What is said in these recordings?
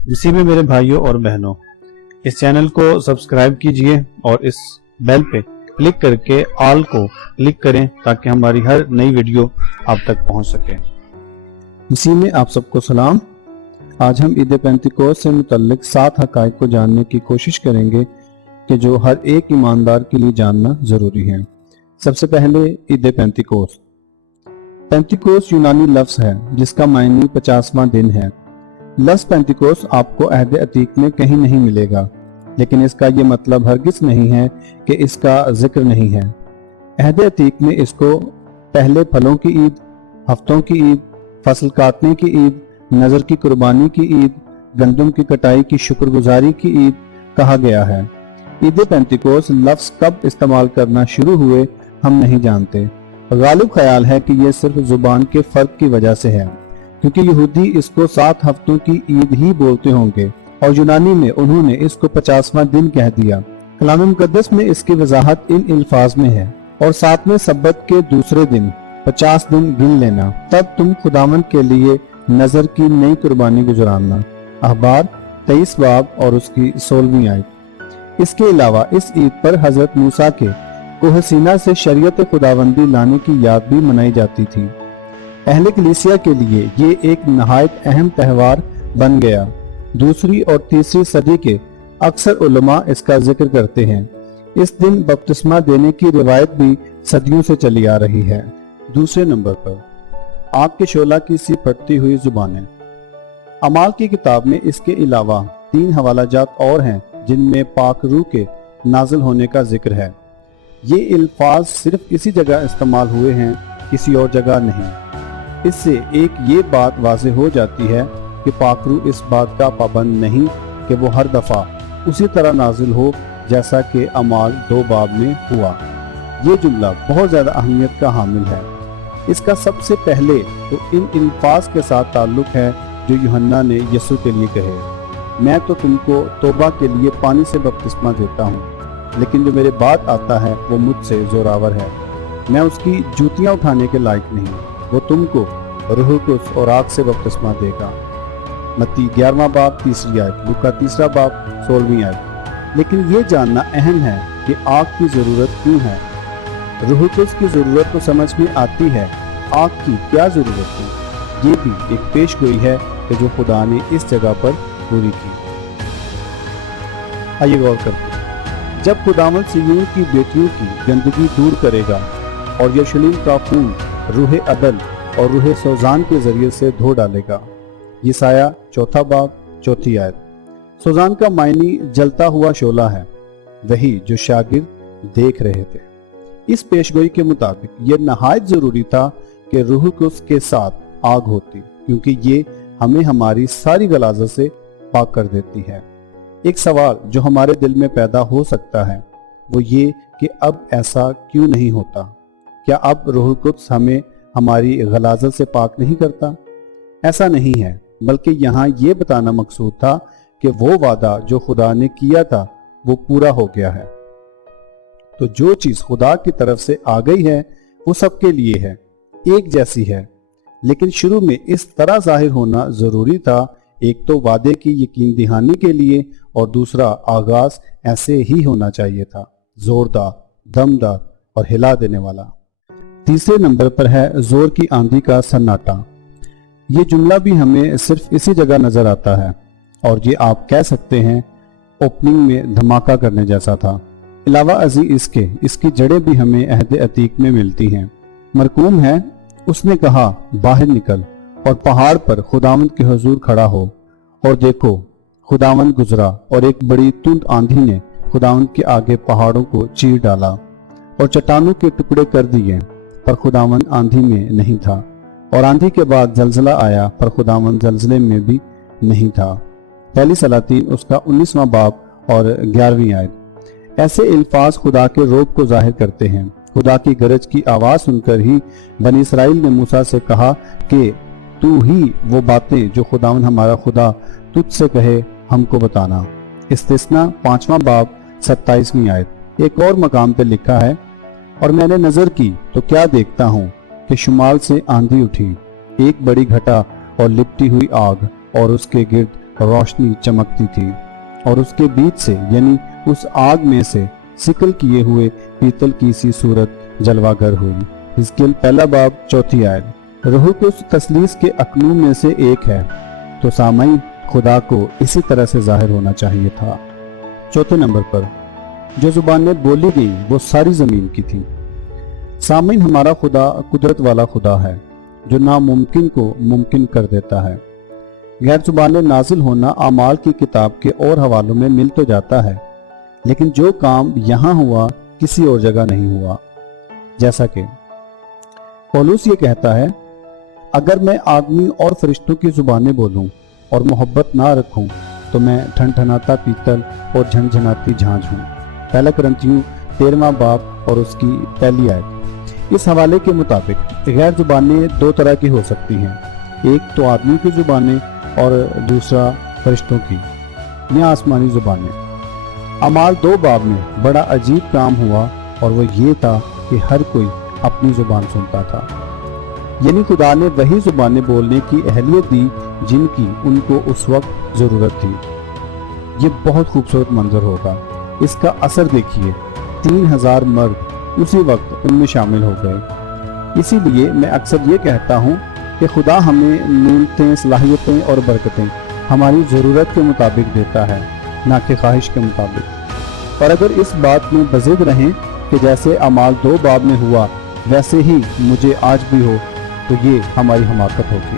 इसी में मेरे भाइयों और बहनों, इस चैनल को सब्सक्राइब कीजिए और इस बेल पे क्लिक करके ऑल को क्लिक करें ताकि हमारी हर नई वीडियो आप तक पहुंच सके। इसी में आप सबको सलाम। आज हम ईद पेंतिकोस्त से मुतल्लिक 7 हक़ाइक़ को जानने की कोशिश करेंगे कि जो हर एक ईमानदार के लिए जानना ज़रूरी है। सबसे पहले ईद पेंतिकोस्त। पेंतिकोस्त यूनानी लफ्ज़ है जिसका मायने 50वां दिन है। लफ्ज़ पेंतिकोस्त आपको अहद अतीक में कहीं नहीं मिलेगा, लेकिन इसका ये मतलब हरगिज़ नहीं है कि इसका जिक्र नहीं है। अहद अतीक में इसको पहले फलों की ईद, हफ्तों की ईद, फसल काटने की ईद, नज़र की कुर्बानी की ईद, गंदम की कटाई की शुक्रगुजारी की ईद कहा गया है। ईद पेंतिकोस्त लफ्ज़ कब इस्तेमाल करना शुरू हुए हम नहीं जानते। गालिब ख्याल है कि यह सिर्फ जुबान के फ़र्क की वजह से है, क्योंकि यहूदी इसको 7 हफ्तों की ईद ही बोलते होंगे और यूनानी में उन्होंने इसको 50वां दिन कह दिया। कलाम मुक़द्दस में इसकी वजाहत इन अल्फाज में है, और 7वें सब्बत के दूसरे दिन 50 दिन गिन लेना, तब तुम खुदावंद के लिए नजर की नई कुर्बानी गुजराना। अखबार 23 बाब और उसकी 16वीं आयत। इसके अलावा इस ईद पर हजरत मूसा के कोह सीना से शरीयत खुदावंदी लाने की याद भी मनाई जाती थी। अहले कलीसिया के लिए ये एक नहायत अहम त्यौहार बन गया। 2री और 3री सदी के अक्सर उलमा इसका जिक्र करते हैं। इस दिन बपतिस्मा देने की रिवायत भी सदियों से चली आ रही है। दूसरे नंबर पर आग के शोला की सी फटती हुई जुबानें। अमाल की किताब में इसके अलावा 3 हवालाजात और हैं जिनमें पाक रूह के नाजिल होने का जिक्र है। ये अल्फाज सिर्फ इसी जगह इस्तेमाल हुए हैं, किसी और जगह नहीं। इससे एक ये बात वाज़ेह हो जाती है कि पाक रूह इस बात का पाबंद नहीं कि वो हर दफ़ा उसी तरह नाजिल हो जैसा कि अमाल 2 बाब में हुआ। ये जुमला बहुत ज़्यादा अहमियत का हामिल है। इसका सबसे पहले तो इन अल्फाज के साथ ताल्लुक है जो यूहन्ना ने यीशु के लिए कहे, मैं तो तुमको तौबा के लिए पानी से बपतिस्मा देता हूँ, लेकिन जो मेरे बाद आता है वो मुझसे जोरावर है, मैं उसकी जूतियाँ उठाने के लायक नहीं, वो तुमको रूह कुद्स और आग से बपतिस्मा देगा। मत्ती 11वां बाब 3री आयत, लूका 3रा बाब 16वीं आयत। लेकिन ये जानना अहम है कि आग की ज़रूरत क्यों है। रूह कुद्स की ज़रूरत तो समझ में आती है, आग की क्या ज़रूरत है ये भी एक पेश गोई है कि जो खुदा ने इस जगह पर पूरी की। आइए गौर करते हैं। जब खुदावंद सिय्योन की बेटियों की गंदगी दूर करेगा और यरूशलेम का खून रूह अदल और रूह सोजान के जरिए से धो डालेगा। यसाया 4 बाब 4 आयत। सोजान का मायनी जलता हुआ शोला है, वही जो शागिर्द देख रहे थे। इस पेशगोई के मुताबिक ये नहायत जरूरी था कि रूह कुद्स के साथ आग होती, क्योंकि ये हमें हमारी सारी गलाजत से पाक कर देती है। एक सवाल जो हमारे दिल में पैदा हो सकता है वो ये कि अब ऐसा क्यों नहीं होता। क्या अब रूह कुद्स हमें हमारी गलाजत से पाक नहीं करता? ऐसा नहीं है, बल्कि यहाँ ये बताना मकसूद था कि वो वादा जो खुदा ने किया था वो पूरा हो गया है। तो जो चीज़ खुदा की तरफ से आ गई है वो सबके लिए है, एक जैसी है, लेकिन शुरू में इस तरह जाहिर होना ज़रूरी था। एक तो वादे की यकीन दहानी के लिए और दूसरा आगाज ऐसे ही होना चाहिए था, जोरदार, दमदार और हिला देने वाला। तीसरे नंबर पर है जोर की आंधी का सन्नाटा। ये जुमला भी हमें सिर्फ इसी जगह नजर आता है और ये आप कह सकते हैं ओपनिंग में धमाका करने जैसा था। अलावा अजी इसकी जड़ें भी हमें अहद अतीक में मिलती हैं। मरकूम है, उसने कहा बाहर निकल और पहाड़ पर खुदावंद के हुजूर खड़ा हो, और देखो खुदावंद गुजरा और एक बड़ी तुंद आंधी ने खुदावंद के आगे पहाड़ों को चीर डाला और चट्टानों के टुकड़े कर दिए, पर खुदावंद आंधी में नहीं था। और आंधी के बाद जलजला आया, पर खुदावंद जलजले में भी नहीं था। पहली सलातीन उसका 19वां बाब और 11वीं आयत। ऐसे अल्फाज खुदा के रोब को जाहिर करते हैं। खुदा की गरज की आवाज़ सुनकर ही बनी इसराइल ने मूसा से कहा कि तू ही वो बातें जो खुदावंद हमारा खुदा तुझसे कहे हमको बताना। इस्तिस्ना 5वां बाब 27वीं आयत। एक और मकाम पे लिखा है, और मैंने नजर की तो क्या देखता हूँ कि शुमाल से आंधी उठी, एक बड़ी घटा और लिपटी हुई आग और उसके गिर्द روشنی چمکتی تھی اور اس کے بیچ سے یعنی اس آگ میں سے سکل کیے ہوئے پیتل کی سی صورت جلوہ گر ہوئی۔ حزقیل پہلا باب 4 آیت۔ روح القدس تثلیث کے اکنوم میں سے ایک ہے، تو سامعین خدا کو اسی طرح سے ظاہر ہونا چاہیے تھا۔ 4 نمبر پر جو زبانیں بولی گئی وہ ساری زمین کی تھی۔ سامعین ہمارا خدا قدرت والا خدا ہے جو ناممکن کو ممکن کر دیتا ہے۔ غیر زبانیں نازل ہونا اعمال کی کتاب کے اور حوالوں میں مل تو جاتا ہے، لیکن جو کام یہاں ہوا کسی اور جگہ نہیں ہوا۔ جیسا کہ پولس یہ کہتا ہے، اگر میں آدمی اور فرشتوں کی زبانیں بولوں اور محبت نہ رکھوں تو میں ٹھنٹھناتا پیتل اور جھنجھناتی جھانجھ ہوں۔ پہلا کرنتھیوں 13واں باب اور اس کی پہلی آیت۔ اس حوالے کے مطابق غیر زبانیں 2 طرح کی ہو سکتی ہیں، ایک تو آدمی کی زبانیں اور دوسرا فرشتوں کی یا آسمانی زبانیں۔ اعمال 2 باب میں بڑا عجیب کام ہوا اور وہ یہ تھا کہ ہر کوئی اپنی زبان سنتا تھا، یعنی خدا نے وہی زبانیں بولنے کی اہلیت دی جن کی ان کو اس وقت ضرورت تھی۔ یہ بہت خوبصورت منظر ہوگا، اس کا اثر دیکھیے، 3000 مرد اسی وقت ان میں شامل ہو گئے۔ اسی لیے میں اکثر یہ کہتا ہوں کہ خدا ہمیں نعمتیں، صلاحیتیں اور برکتیں ہماری ضرورت کے مطابق دیتا ہے، نہ کہ خواہش کے مطابق۔ پر اگر اس بات میں بضد رہیں کہ جیسے اعمال 2 باب میں ہوا ویسے ہی مجھے آج بھی ہو تو یہ ہماری حماقت ہوگی۔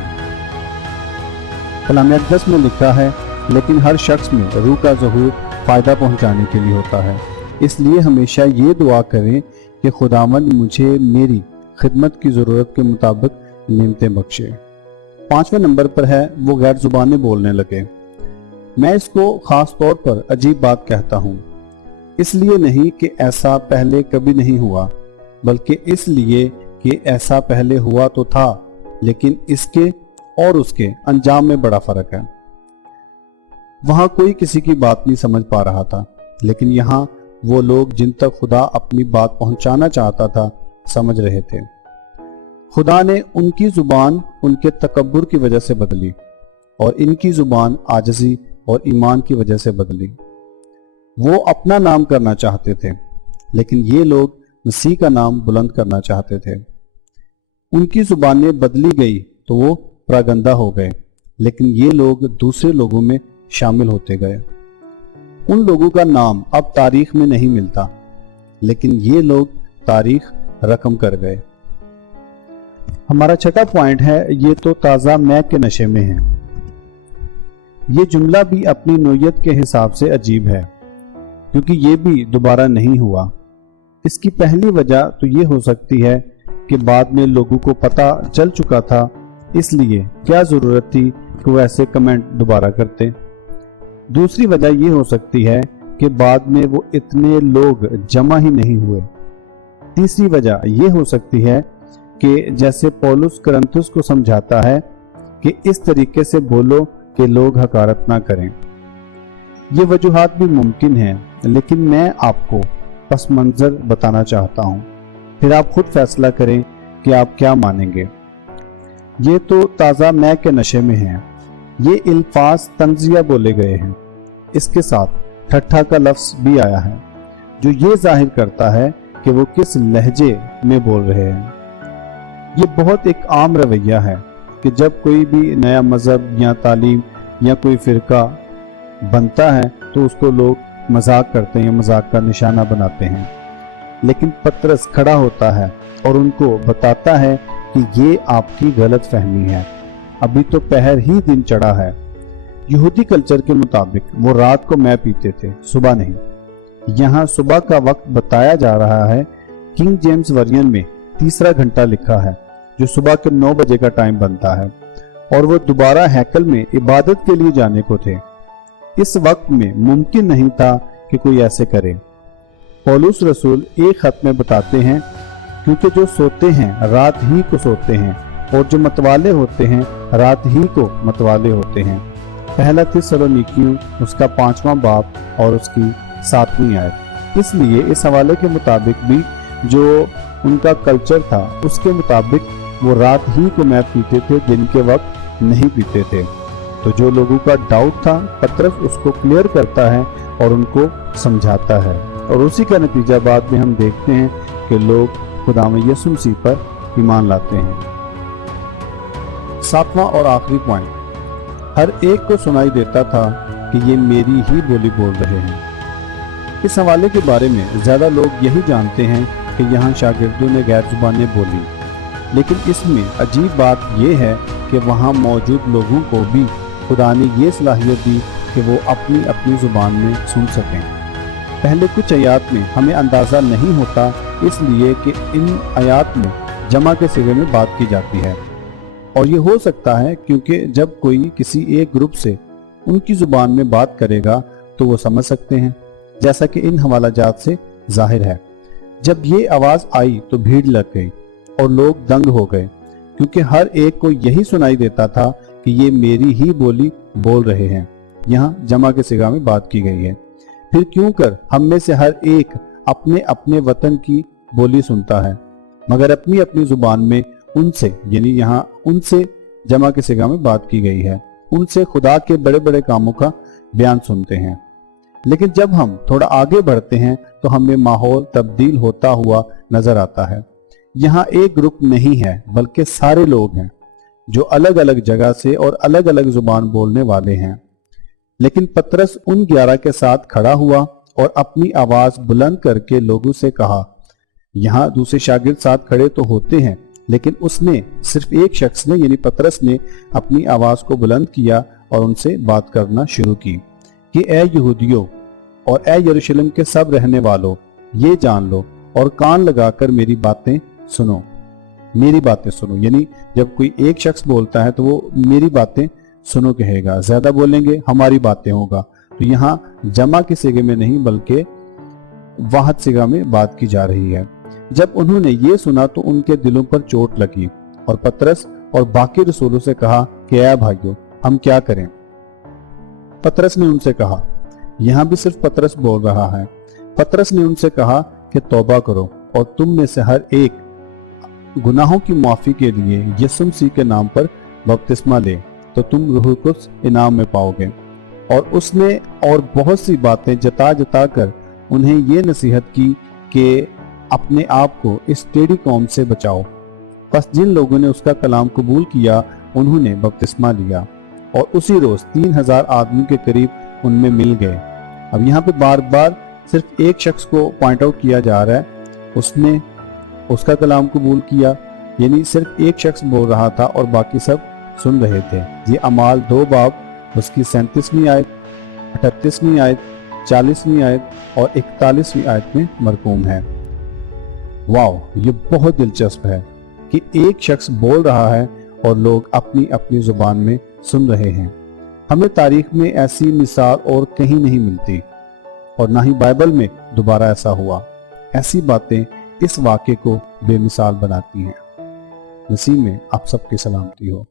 کلام اقدس میں لکھا ہے، لیکن ہر شخص میں روح کا ظہور فائدہ پہنچانے کے لیے ہوتا ہے، اس لیے ہمیشہ یہ دعا کریں کہ خداوند مجھے میری خدمت کی ضرورت کے مطابق نعمتیں بخشے۔ 5ویں نمبر پر ہے وہ غیر زبانیں بولنے لگے۔ میں اس کو خاص طور پر عجیب بات کہتا ہوں، اس لیے نہیں کہ ایسا پہلے کبھی نہیں ہوا، بلکہ اس لیے کہ ایسا پہلے ہوا تو تھا، لیکن اس کے اور اس کے انجام میں بڑا فرق ہے۔ وہاں کوئی کسی کی بات نہیں سمجھ پا رہا تھا، لیکن یہاں وہ لوگ جن تک خدا اپنی بات پہنچانا چاہتا تھا سمجھ رہے تھے۔ خدا نے ان کی زبان ان کے تکبر کی وجہ سے بدلی اور ان کی زبان عاجزی اور ایمان کی وجہ سے بدلی۔ وہ اپنا نام کرنا چاہتے تھے، لیکن یہ لوگ مسیح کا نام بلند کرنا چاہتے تھے۔ ان کی زبانیں بدلی گئی تو وہ پراگندہ ہو گئے، لیکن یہ لوگ دوسرے لوگوں میں شامل ہوتے گئے۔ ان لوگوں کا نام اب تاریخ میں نہیں ملتا، لیکن یہ لوگ تاریخ رقم کر گئے۔ ہمارا 6واں پوائنٹ ہے، یہ تو تازہ مے کے نشے میں ہیں۔ یہ جملہ بھی اپنی نوعیت کے حساب سے عجیب ہے، کیونکہ یہ بھی دوبارہ نہیں ہوا۔ اس کی پہلی وجہ تو یہ ہو سکتی ہے کہ بعد میں لوگوں کو پتہ چل چکا تھا، اس لیے کیا ضرورت تھی کہ وہ ایسے کمنٹ دوبارہ کرتے۔ دوسری وجہ یہ ہو سکتی ہے کہ بعد میں وہ اتنے لوگ جمع ہی نہیں ہوئے۔ تیسری وجہ یہ ہو سکتی ہے کہ جیسے پولس کرنتھس کو سمجھاتا ہے کہ اس طریقے سے بولو کہ لوگ حقارت نہ کریں۔ یہ وجوہات بھی ممکن ہیں، لیکن میں آپ کو پس منظر بتانا چاہتا ہوں، پھر آپ خود فیصلہ کریں کہ آپ کیا مانیں گے۔ یہ تو تازہ مے کے نشے میں ہیں۔ یہ الفاظ تنزیہ بولے گئے ہیں، اس کے ساتھ ٹھٹھا کا لفظ بھی آیا ہے، جو یہ ظاہر کرتا ہے کہ وہ کس لہجے میں بول رہے ہیں۔ یہ بہت ایک عام رویہ ہے کہ جب کوئی بھی نیا مذہب یا تعلیم یا کوئی فرقہ بنتا ہے تو اس کو لوگ مذاق کرتے ہیں یا مذاق کا نشانہ بناتے ہیں، لیکن پطرس کھڑا ہوتا ہے اور ان کو بتاتا ہے کہ یہ آپ کی غلط فہمی ہے، ابھی تو پہر ہی دن چڑھا ہے۔ یہودی کلچر کے مطابق وہ رات کو مے پیتے تھے، صبح نہیں۔ یہاں صبح کا وقت بتایا جا رہا ہے، کنگ جیمز ورژن میں 3 گھنٹہ لکھا ہے، جو صبح کے 9 بجے کا ٹائم بنتا ہے، اور وہ دوبارہ ہیکل میں عبادت کے لیے جانے کو تھے۔ اس وقت میں ممکن نہیں تھا کہ کوئی ایسے کرے۔ پولس رسول ایک خط میں بتاتے ہیں، کیونکہ جو سوتے ہیں رات ہی کو سوتے ہیں، اور جو متوالے ہوتے ہیں رات ہی کو متوالے ہوتے ہیں۔ پہلا تسالونیکیوں اس کا 5واں باب اور اس کی 7ویں آیت۔ اس لیے اس حوالے کے مطابق بھی جو ان کا کلچر تھا اس کے مطابق وہ رات ہی کو مے پیتے تھے، دن کے وقت نہیں پیتے تھے۔ तो जो लोगों का डाउट था पतरस उसको क्लियर करता है और उनको समझाता है, और उसी का नतीजा बाद में हम देखते हैं कि लोग खुदावंद यीशु मसीह पर ईमान लाते हैं। सातवां और आखिरी पॉइंट, हर एक को सुनाई देता था कि ये मेरी ही बोली बोल रहे हैं। इस हवाले के बारे में ज्यादा लोग यही जानते हैं कि यहाँ शागिर्दों ने गैर जुबानें बोली, लेकिन इसमें अजीब बात यह है कि वहाँ मौजूद लोगों को भी खुदा ने ये सलाहियत दी कि वो अपनी अपनी जुबान में सुन सकें। पहले कुछ आयात में हमें अंदाज़ा नहीं होता, इसलिए कि इन आयात में जमा के सिरे में बात की जाती है, और ये हो सकता है क्योंकि जब कोई किसी एक ग्रुप से उनकी जुबान में बात करेगा तो वो समझ सकते हैं, जैसा कि इन हवालाजात से जाहिर है। जब ये आवाज़ आई तो भीड़ लग गई और लोग दंग हो गए, क्योंकि हर एक को यही सुनाई देता था कि ये मेरी ही बोली बोल रहे हैं। यहाँ जमा के सिगा में बात की गई है। फिर क्यों कर हम में से हर एक अपने अपने वतन की बोली सुनता है, मगर अपनी अपनी जुबान में उनसे, यानी यहाँ उनसे जमा के सिगा में बात की गई है, उनसे खुदा के बड़े बड़े कामों का बयान सुनते हैं। लेकिन जब हम थोड़ा आगे बढ़ते हैं तो हमें माहौल तब्दील होता हुआ नजर आता है। यहाँ एक ग्रुप नहीं है बल्कि सारे लोग हैं जो अलग अलग जगह से और अलग अलग जुबान बोलने वाले हैं। लेकिन पतरस उन 11 के साथ खड़ा हुआ और अपनी आवाज बुलंद करके लोगों से कहा। यहाँ दूसरे शागिर्द साथ खड़े तो होते हैं, लेकिन उसने सिर्फ एक शख्स ने यानी पतरस ने अपनी आवाज को बुलंद किया और उनसे बात करना शुरू की कि ए यहूदियों और ए यरूशलेम के सब रहने वालों, ये जान लो और कान लगाकर मेरी बातें सुनो। मेरी बातें सुनो, यानी जब कोई एक शख्स बोलता है तो वो मेरी बातें सुनो कहेगा, ज्यादा बोलेंगे हमारी बातें होगा। तो यहाँ जमा के सिगे में नहीं बल्कि वाहद सिगा में बात की जा रही है। जब उन्होंने ये सुना तो उनके दिलों पर चोट लगी और पतरस और बाकी रसूलों से कहा कि ऐ भाइयों, हम क्या करें। पतरस ने उनसे कहा, यहाँ भी सिर्फ पतरस बोल रहा है। पतरस ने उनसे कहा कि तौबा करो और तुम में से हर एक गुनाहों की माफी के लिए यीशु मसीह के नाम पर बपतिस्मा ले, तो तुम रूह कुद्स इनाम में पाओगे। और उसने और बहुत सी बातें जता जता कर उन्हें ये नसीहत की कि अपने आप को इस टेढ़ी कौम से बचाओ। बस जिन लोगों ने उसका कलाम कबूल किया उन्होंने बपतिस्मा लिया, और उसी रोज 3000 आदमी के करीब उनमें मिल गए। अब यहाँ पे बार बार सिर्फ एक शख्स को पॉइंट आउट किया जा रहा है, उसने उसका कलाम कबूल किया, यानी सिर्फ एक शख्स बोल रहा था और बाकी सब सुन रहे थे। ये अमाल 2 बाब उसकी 37वीं आयत, 38वीं आयत, 40वीं आयत और 41वीं आयत में मरकूम है। वाओ, ये बहुत दिलचस्प है कि एक शख्स बोल रहा है और लोग अपनी अपनी जुबान में सुन रहे हैं। हमें तारीख में ऐसी मिसाल और कहीं नहीं मिलती, और ना ही बाइबल में दोबारा ऐसा हुआ। ऐसी बातें इस वाक़े को बेमिसाल बनाती हैं। मसीह में आप सबकी सलामती हो।